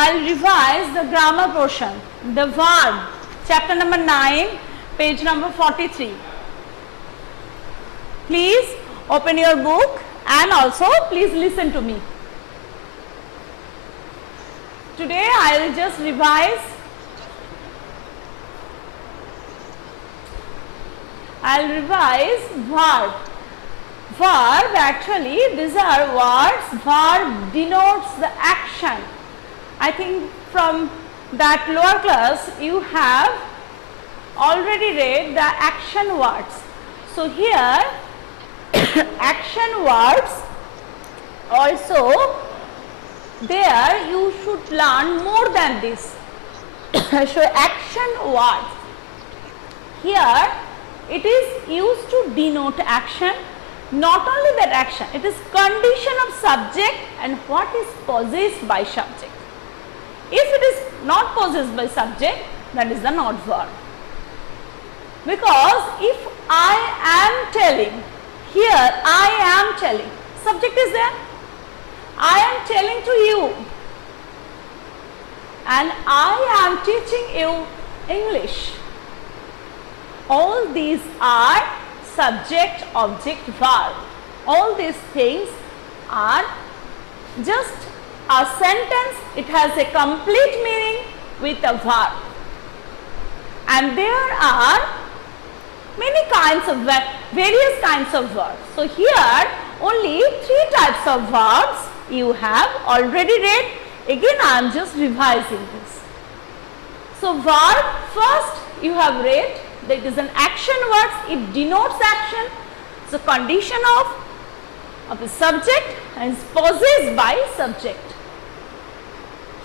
I'll revise the grammar portion, the verb, chapter number 9, page number 43. Please open your book and also please listen to me. Today I will just revise. I'll revise verb. Verb, actually these are words. Verb denotes the action. I think from that lower class you have already read the action words. So here action words also there you should learn more than this. So action words, here it is used to denote action. Not only that action, it is condition of subject and what is possessed by subject. If it is not possessed by subject, that is the not verb. Because if I am telling, here I am telling, subject is there, I am telling to you and I am teaching you English. All these are subject, object, verb. All these things are just a sentence. It has a complete meaning with a verb. And there are many kinds of various kinds of verbs. So here only 3 types of verbs you have already read. Again I am just revising this. So verb, first you have read. That is an action words, it denotes action. So condition of the subject and is possessed by subject.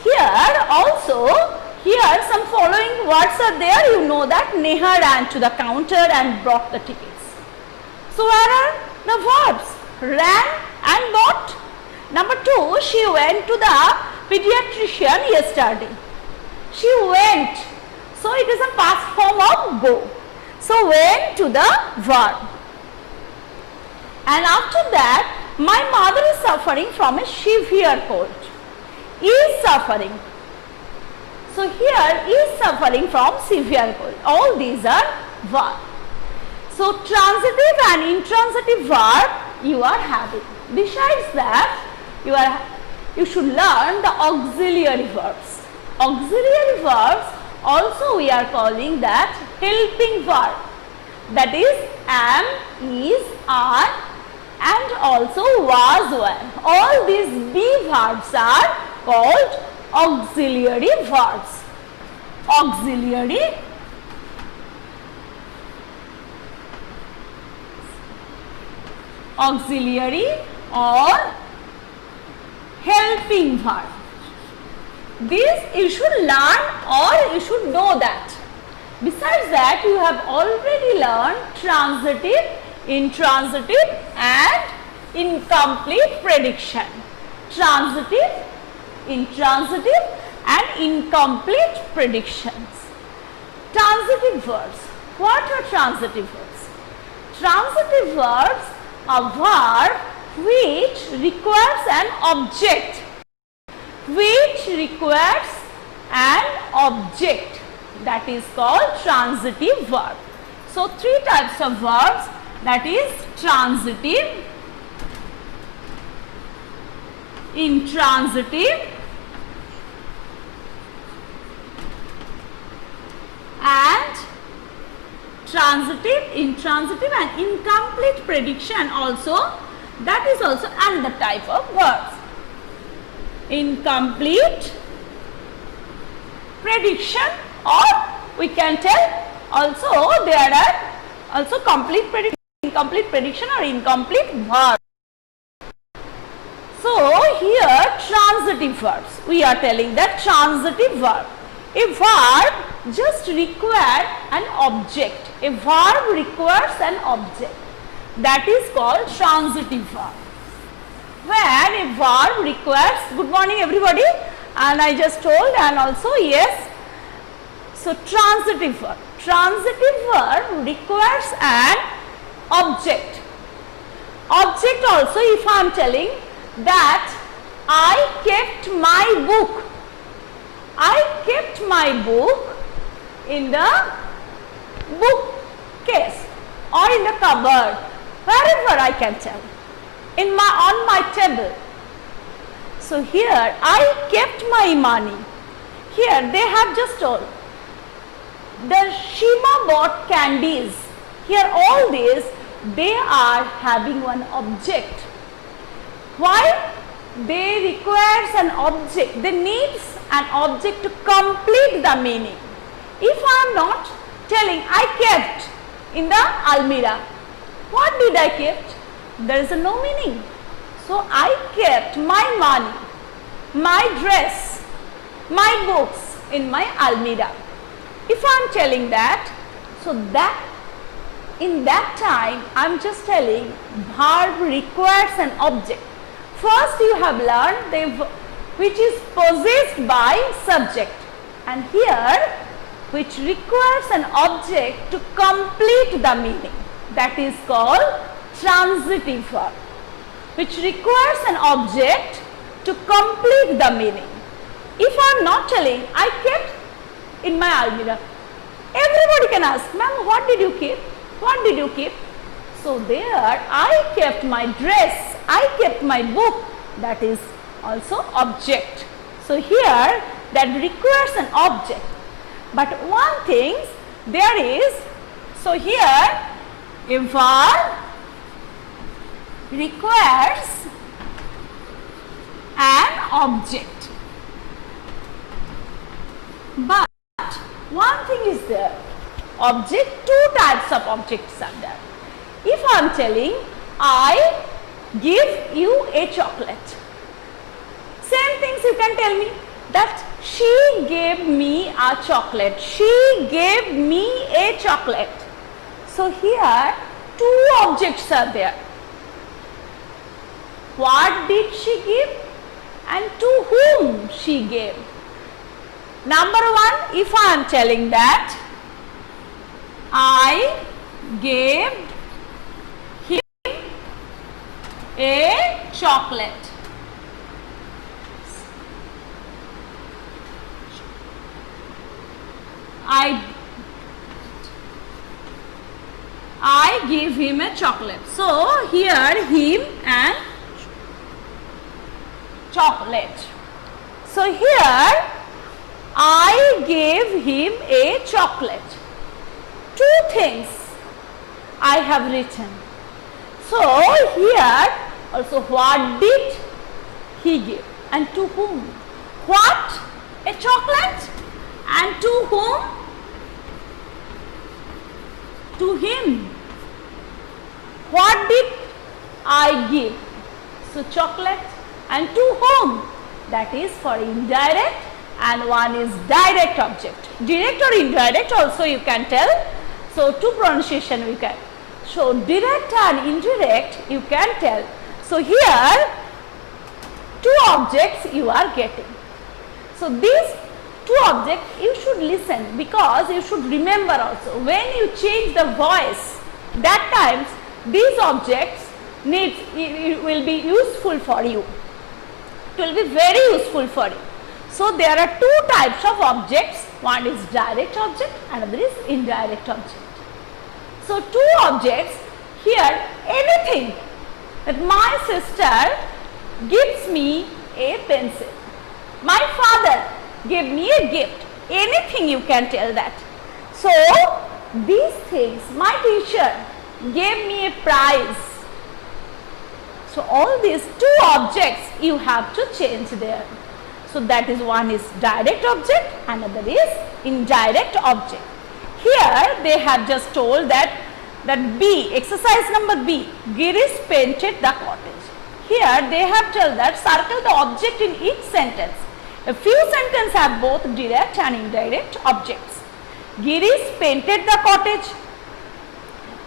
Here also, here some following words are there. You know that Neha ran to the counter and brought the tickets. So where are the verbs? Ran and bought. Number 2, she went to the pediatrician yesterday. She went. So it is a past form of go. So went to the verb. And after that, my mother is suffering from a severe cold. Is suffering. So here is suffering from severe cold. All these are verbs. So transitive and intransitive verb you are having. Besides that, you should learn the auxiliary verbs. Auxiliary verbs also we are calling that helping verb, that is am, is, are and also was, were. All these be verbs are called auxiliary verbs. Auxiliary or helping verb. This you should learn or you should know that. Besides that, you have already learned transitive, intransitive and incomplete prediction. Transitive, intransitive and incomplete predictions. Transitive verbs. What are transitive verbs? Transitive verbs are verb which requires an object. That is called transitive verb. So 3 types of verbs, that is transitive, intransitive and transitive, intransitive and incomplete prediction also, that is also another type of verbs. Incomplete prediction, or we can tell also there are also complete prediction, incomplete prediction or incomplete verb. So here transitive verbs, we are telling that transitive verb. A verb just requires an object. A verb requires an object. That is called transitive verb. When a verb requires, good morning everybody, and I just told and also yes. So transitive verb. Transitive verb requires an object. Object also, if I am telling that I kept my book. my book in the bookcase or in the cupboard, wherever I can tell, on my table. So here I kept my money. Here they have just told, the Shima bought candies. Here all these, they are having one object. Why? They requires an object. They needs an object to complete the meaning. If I am not telling I kept in the almirah, what did I kept? There is no meaning. So I kept my money, my dress, my books in my almirah. If I am telling that, so that in that time I am just telling verb requires an object. First you have learned the which is possessed by subject, and here which requires an object to complete the meaning, that is called transitive verb, which requires an object to complete the meaning. If I am not telling I kept in my almirah, everybody can ask, ma'am, what did you keep? What did you keep? So there I kept my dress, I kept my book, that is also object. So here that requires an object. But one thing there is, so here a verb requires an object. But one thing is there, object, two types of objects are there. If I am telling I give you a chocolate, same things you can tell me that she gave me a chocolate, she gave me a chocolate. So here two objects are there. What did she give and to whom she gave? Number one, if I am telling that I gave him a chocolate. I give him a chocolate. So here him and chocolate. So here I gave him a chocolate. Two things I have written. So here also what did he give and to whom? What? A chocolate, and to whom? To him. What did I give? So chocolate, and to whom? That is for indirect, and one is direct object. Direct or indirect also you can tell. So two pronunciation we can. So direct and indirect you can tell. So here two objects you are getting. So these two objects you should listen, because you should remember also when you change the voice, that times these objects it will be useful for you. It will be very useful for you. So there are two types of objects. One is direct object, another is indirect object. So two objects here, anything that my sister gives me a pencil, my father gave me a gift, anything you can tell that. So these things, my teacher gave me a prize. So all these two objects you have to change there. So that is, one is direct object, another is indirect object. Here they have just told that B, exercise number B, Girish painted the cottage. Here they have told that circle the object in each sentence. A few sentences have both direct and indirect objects. Girish painted the cottage.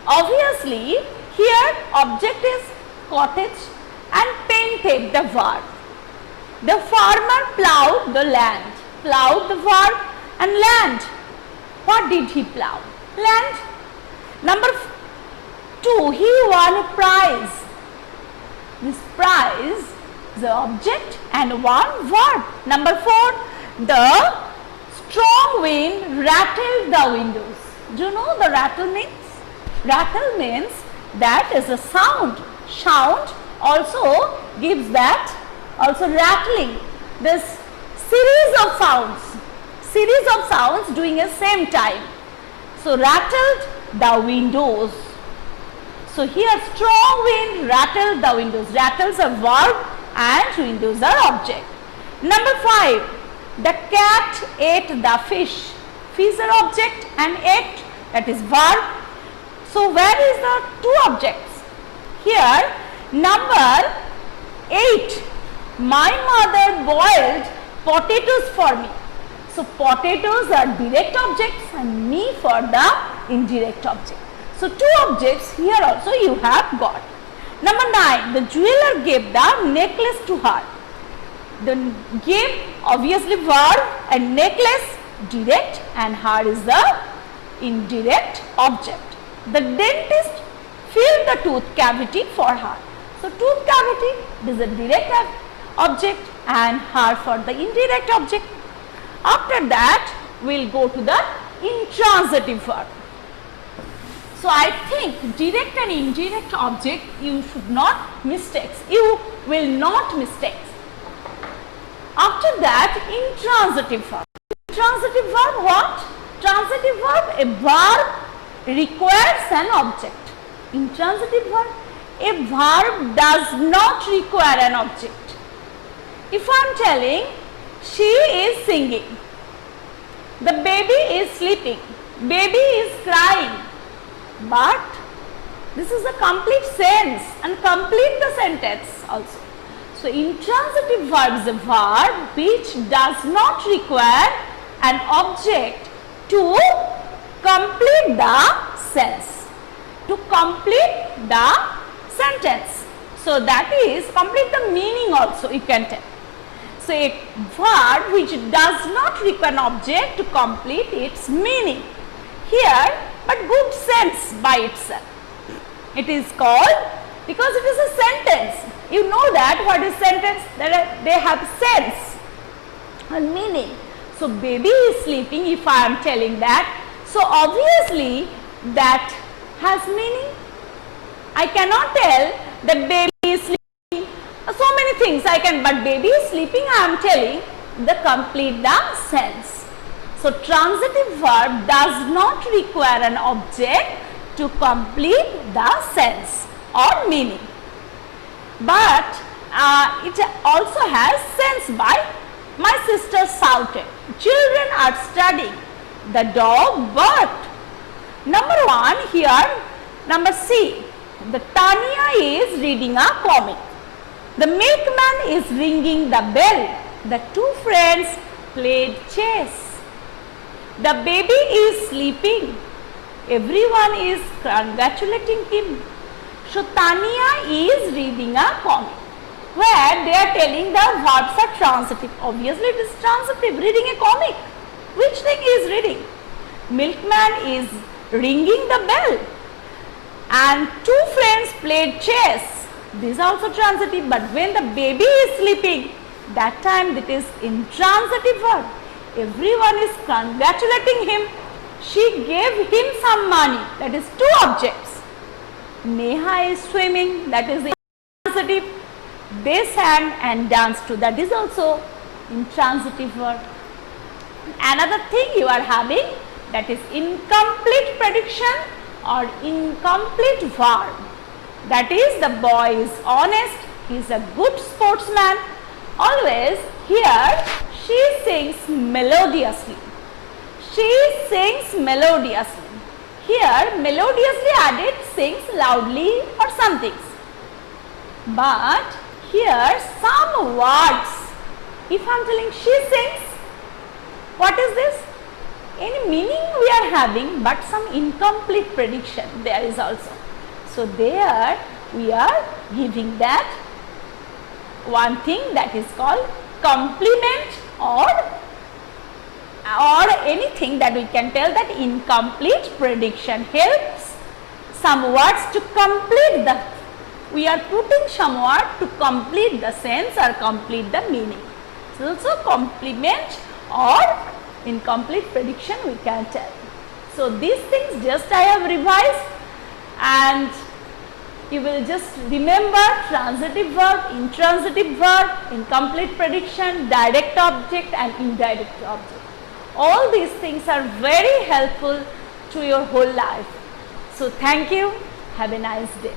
Obviously here object is cottage and painted the verb. The farmer plowed the land. Plowed the verb and land. What did he plow? Land. Number 2, he won a prize. This prize is the object and one verb. Number 4, the strong wind rattled the windows. Do you know the rattle means? Rattle means that is a sound. Sound also gives that, also rattling. This series of sounds doing at same time. So rattled the windows. So here strong wind rattled the windows. Rattles are verb and windows are object. Number 5, the cat ate the fish. Fish are object and ate, that is verb. So where is the two objects? Here number 8, my mother boiled potatoes for me. So potatoes are direct objects and me for the indirect object. So two objects here also you have got. Number 9, the jeweler gave the necklace to her. The gave obviously verb and necklace direct and her is the indirect object. The dentist filled the tooth cavity for her. So tooth cavity is a direct object and her for the indirect object. After that we will go to the intransitive verb. So I think direct and indirect object you should not mistake. You will not mistake. After that intransitive verb. Intransitive verb what? Transitive verb, a verb requires an object. Intransitive verb, a verb does not require an object. If I am telling she is singing, the baby is sleeping, baby is crying, but this is a complete sense and complete the sentence also. So intransitive verb is a verb which does not require an object to complete the sense, to complete the sentence. So that is complete the meaning also you can tell. So a verb which does not require an object to complete its meaning. Here but good sense by itself. It is called, because it is a sentence. You know that what is sentence? That they have sense and meaning. So baby is sleeping, if I am telling that, so obviously that has meaning. I cannot tell that baby is sleeping. So many things I can, but baby is sleeping I am telling the complete the sense. So transitive verb does not require an object to complete the sense or meaning. But it also has sense by my sister shouted. Children are studying. The dog barked. Number 1 here, number C. The Tanya is reading a comic. The milkman is ringing the bell. The two friends played chess. The baby is sleeping. Everyone is congratulating him. So Tanya is reading a comic, where they are telling the verbs are transitive. Obviously it is transitive, reading a comic. Which thing is reading? Milkman is ringing the bell. And two friends played chess. This is also transitive, but when the baby is sleeping, that time it is intransitive verb. Everyone is congratulating him. She gave him some money. That is two objects. Neha is swimming. That is intransitive. They sang and danced too. That is also intransitive verb. Another thing you are having, that is incomplete prediction or incomplete verb. That is, the boy is honest, he is a good sportsman. Always here she sings melodiously. She sings melodiously. Here melodiously added sings loudly or something. But here some words, if I am telling she sings, what is this? Any meaning we are having, but some incomplete prediction there is also. So there we are giving that one thing that is called complement or anything that we can tell that incomplete prediction helps some words to complete the, we are putting some word to complete the sense or complete the meaning. So also complement or incomplete prediction we can tell. So these things just I have revised, and you will just remember transitive verb, intransitive verb, incomplete prediction, direct object and indirect object. All these things are very helpful to your whole life. So thank you. Have a nice day.